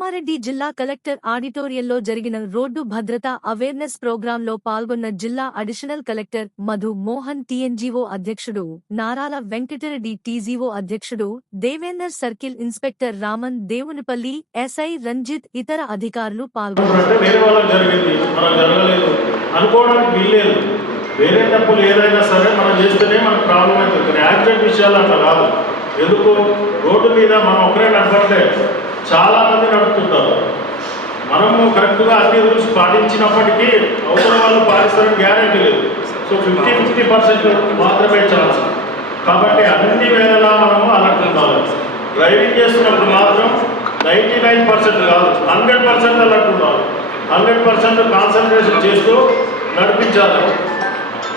కామారెడ్డి జిల్లా కలెక్టర్ ఆడిటోరియంలో జరిగిన రోడ్డు భద్రతా అవేర్నెస్ ప్రోగ్రాంలో పాల్గొన్న జిల్లా additional collector Madhu Mohan TNGO అధ్యక్షుడు నారాల వెంకటరెడ్డి టీజీఓ అధ్యక్షుడు Devender circle inspector Raman Devunipalli SI Ranjit ఇతర అధికారులు పాల్గొన్నారు. వేరే తప్పులు ఏదైనా సరే మనం చేస్తేనే మనకు ప్రాబ్లం అవుతుంది. యాక్సిడెంట్ విషయాలు అట్లా కాదు. ఎందుకు రోడ్డు మీద మనం ఒకరే నడపట్లే, చాలామంది నడుపుతుంటారు. మనము కరెక్ట్గా అన్ని రూల్స్ పాటించినప్పటికీ అవసరం వాళ్ళు పాటిస్తారని గ్యారెంటీ లేదు. సో 50% మాత్రమే ఛాన్స్. కాబట్టి అన్ని వేళలా మనము అలర్ట్ ఉండాలి. డ్రైవింగ్ చేస్తున్నప్పుడు మాత్రం 99% కాదు, 100% అలర్ట్ ఉండాలి. 100% కాన్సన్ట్రేషన్ చేస్తూ నడిపించాలి.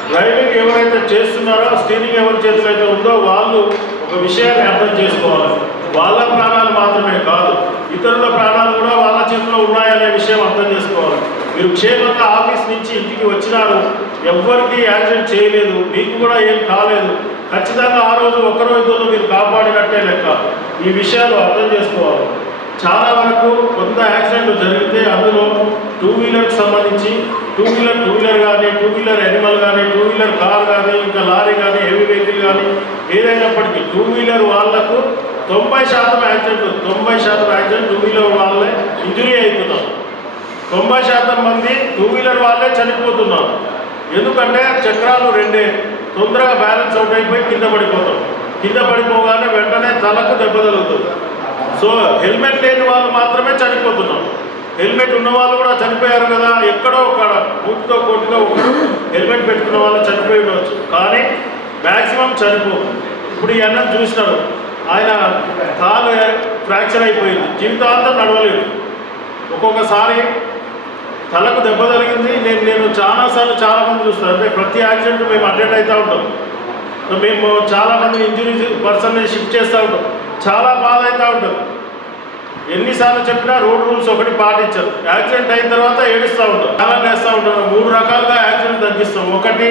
డ్రైవింగ్ ఎవరైతే చేస్తున్నారో, స్టీరింగ్ ఎవరి చేతిలో అయితే ఉందో వాళ్ళు ఒక విషయాన్ని అర్థం చేసుకోవాలి. వాళ్ళ ప్రాణాలు మాత్రమే కాదు, ఇతరుల ప్రాణాలు కూడా వాళ్ళ చేతిలో ఉన్నాయనే విషయం అర్థం చేసుకోవాలి. మీరు క్షేమంగా ఆఫీస్ నుంచి ఇంటికి వచ్చినారు, ఎవ్వరికీ యాక్సిడెంట్ చేయలేదు, మీకు కూడా ఏం కాలేదు, ఖచ్చితంగా ఆ రోజు ఒక్కరో ఇద్దరు మీరు కాపాడినట్టే లెక్క. ఈ విషయాలు అర్థం చేసుకోవాలి. చాలా వరకు కొంత యాక్సిడెంట్లు జరిగితే అందులో టూ వీలర్కి సంబంధించి టూ వీలర్ కానీ, టూ వీలర్ యానిమల్ కానీ, టూ వీలర్ కార్ కానీ, ఇంకా లారీ కానీ, హెవీ వెహికల్ కానీ ఏదైనప్పటికీ టూ వీలర్ వాళ్లకు 90% యాక్సిడెంట్ టూ వీలర్ వాళ్ళే ఇంజురీ అవుతున్నారు. 90% మంది టూ వీలర్ వాళ్ళే చనిపోతున్నారు. ఎందుకంటే చక్రాలు రెండే, తొందరగా బ్యాలెన్స్ అవుట్ అయిపోయి కింద పడిపోతాం. కింద పడిపోగానే వెంటనే తలకు దెబ్బ తగులుతుంది. సో హెల్మెట్ లేని వాళ్ళు మాత్రమే చనిపోతున్నారు. హెల్మెట్ ఉన్న వాళ్ళు కూడా చనిపోయారు కదా, ఎక్కడో ఒక బూట్తో కొట్టుగా ఒకరు హెల్మెట్ పెట్టుకున్న వాళ్ళు చనిపోయి ఉండవచ్చు, కానీ మ్యాక్సిమం చనిపోదు. ఇప్పుడు ఈ అన్నం చూసినారు, ఆయన కాలు ఫ్రాక్చర్ అయిపోయింది, జీవితాంతం నడవలేదు. ఒక్కొక్కసారి తలకు దెబ్బ తగిలింది. నేను చాలాసార్లు చాలామంది చూస్తాను, అంటే ప్రతి యాక్సిడెంట్ మేము అటెండ్ అవుతూ ఉంటాం. సో మేము చాలామంది ఇంజురీస్ పర్సన్ని షిఫ్ట్ చేస్తూ ఉంటాం. చాలా బాధ అవుతూ ఉంటుంది. ఎన్నిసార్లు చెప్పినా రోడ్ రూల్స్ ఒకటి పాటించరు. యాక్సిడెంట్ అయిన తర్వాత ఏడుస్తూ ఉంటాం, చాలా వేస్తూ ఉంటాం. 3 రకాలుగా యాక్సిడెంట్ తగ్గిస్తాం. ఒకటి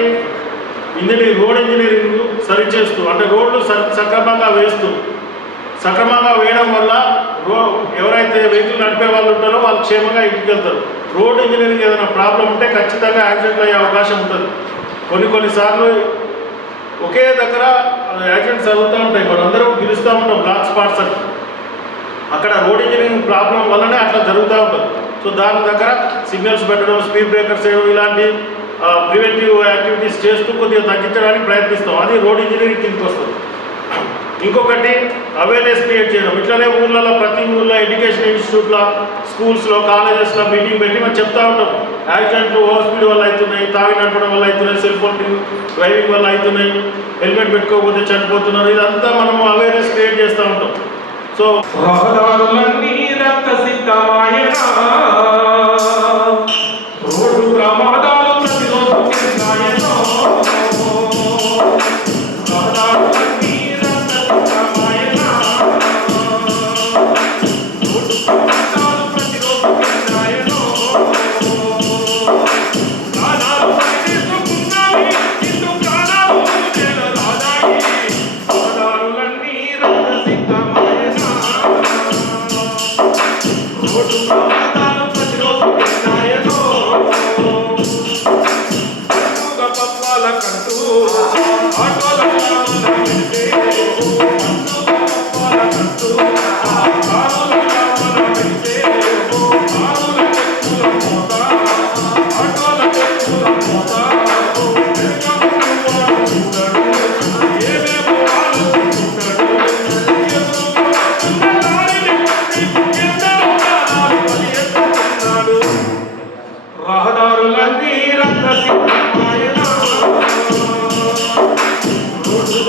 రోడ్ ఇంజనీరింగ్ సరిచేస్తూ, అంటే రోడ్లు సక్రమంగా వేస్తూ, సక్రమంగా వేయడం వల్ల ఎవరైతే వెహికల్ నడిపే వాళ్ళు ఉంటారో వాళ్ళు క్షేమంగా ఇంటికి వెళ్తారు. రోడ్ ఇంజనీరింగ్ ఏదైనా ప్రాబ్లం ఉంటే ఖచ్చితంగా యాక్సిడెంట్ అయ్యే అవకాశం ఉంటుంది. కొన్నిసార్లు ఒకే దగ్గర యాక్సిడెంట్స్ అవుతూ ఉంటాయి. మనందరం పిలుస్తూ ఉంటాం బ్లాక్ స్పాట్స్ అని. అక్కడ రోడ్ ఇంజనీరింగ్ ప్రాబ్లం వల్లనే అట్లా జరుగుతూ ఉంటుంది. సో దాని దగ్గర సిగ్నల్స్ పెట్టడం, స్పీడ్ బ్రేకర్స్ వేయడం, ఇలాంటి ప్రివెంటివ్ యాక్టివిటీస్ చేస్తూ కొద్దిగా తగ్గించడానికి ప్రయత్నిస్తాం. అది రోడ్ ఇంజనీరింగ్ కిందకి వస్తుంది. ఇంకొకటి అవేర్నెస్ క్రియేట్ చేయడం. ఇట్లనే ఊళ్ళలో, ప్రతి ఊళ్ళో ఎడ్యుకేషన్ ఇన్స్టిట్యూట్లో, స్కూల్స్లో, కాలేజెస్లో మీటింగ్ పెట్టి మనం చెప్తూ ఉంటాం, యాక్సిడెంట్లు ఓవర్ స్పీడ్ వల్ల అవుతున్నాయి, తాగి నడపడం వల్ల అవుతున్నాయి, సెల్ ఫోన్ డ్రైవింగ్ వల్ల అవుతున్నాయి, హెల్మెట్ పెట్టుకోకపోతే చనిపోతున్నారు. ఇదంతా మనము అవేర్నెస్ క్రియేట్ చేస్తూ ఉంటాం. సో రహదారులన్నీ రక్త సిద్ధమాయన, రోడ్డు ప్రమాదాలు ప్రతిరోజు పెరిగాయన. రహదారులన్నీ రక్త సిద్ధమాయన, రోడ్డు ప్రమాదాలు ప్రతిరోజు పెరిగాయన. ప్రాణాలు తీసుకున్నాయి, ఇటు ప్రాణాలు చేరదాయి. రహదారులన్నీ రక్త సిద్ధమాయన, రోడ్డు ప్రమాదాలు ప్రతిరోజు పెరిగాయనో. పప్పాల కంటూ ఆటోల పెడితే, పప్పాల కంటూ ఆరుల పెడితే, ఆరుల చెక్కుల మోత, ఆటోల చెక్కుల మోత. చూడడు ఏమేమో ఆలోచించుతాడు, రహదారులన్నీ రక్త సిద్ధమాయన, రోడ్డు